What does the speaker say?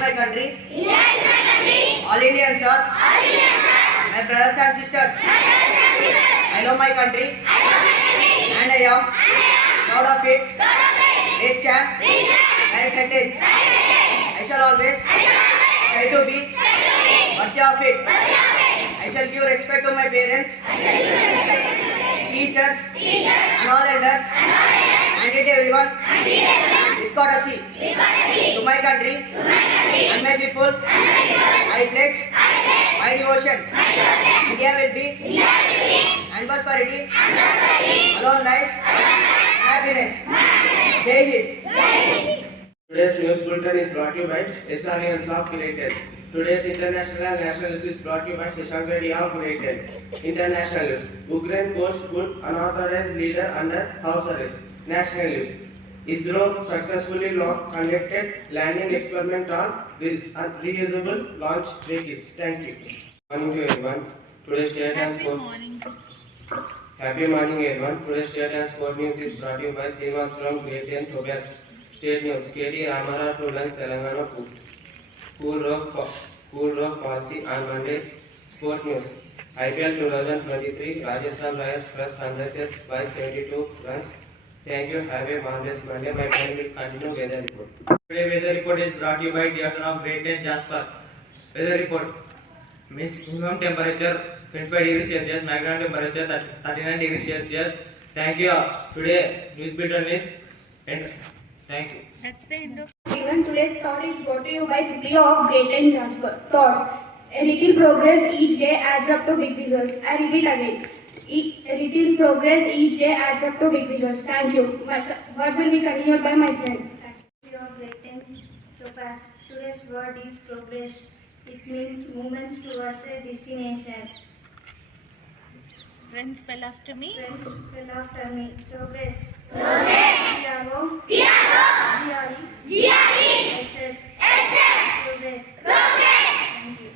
my country. India is my country. All Indians are my brothers and sisters. I love my country. And I am proud of it. Rich and very heritage. I shall always try to be worthy of it. I shall give respect to my parents, teachers, and all elders, and treat everyone with courtesy. To my country and my people, I pledge my devotion. India will be and prosperity. Alone lies happiness. Jai Hind. Today's news bulletin is brought to you by SRE and Soft Created. Today's international and national news is brought to you by Shashank Reddy of Created. International news: Ukraine posts put unauthorized leader under house arrest. National news: ISRO successfully conducted landing experiment on reusable launch vehicles. Thank you. Morning to everyone. Today's state and sport. Happy morning, everyone. Today's state and sport news is brought to you by Srimas from Great and Topaz. State news: KT Ramara to lunch Telangana Cool rock policy on Monday. Sport news: IPL 2023 Rajasthan Royals plus Sunrisers by 72 runs. Thank you. Have a marvelous Monday. My friend will continue weather report. Today weather report is brought to you by Diaton of Great and Jasper. Weather report means minimum temperature 25 degrees Celsius, maximum temperature 39 degrees Celsius. Thank you. Today news bulletin is end. Thank you. That's the end of. Even today's thought is brought to you by Supriya of Great and Jasper. Thought: a little progress each day adds up to big results. I repeat again. A little progress each day adds up to big results. Thank you. What will be continued by my friend. Of Great and Topaz. Today's word is progress. It means movements towards a destination. Friends, spell after me. Friends, spell after me. Progress. Piano. G-R-E. S-S. Progress. Progress. Thank you.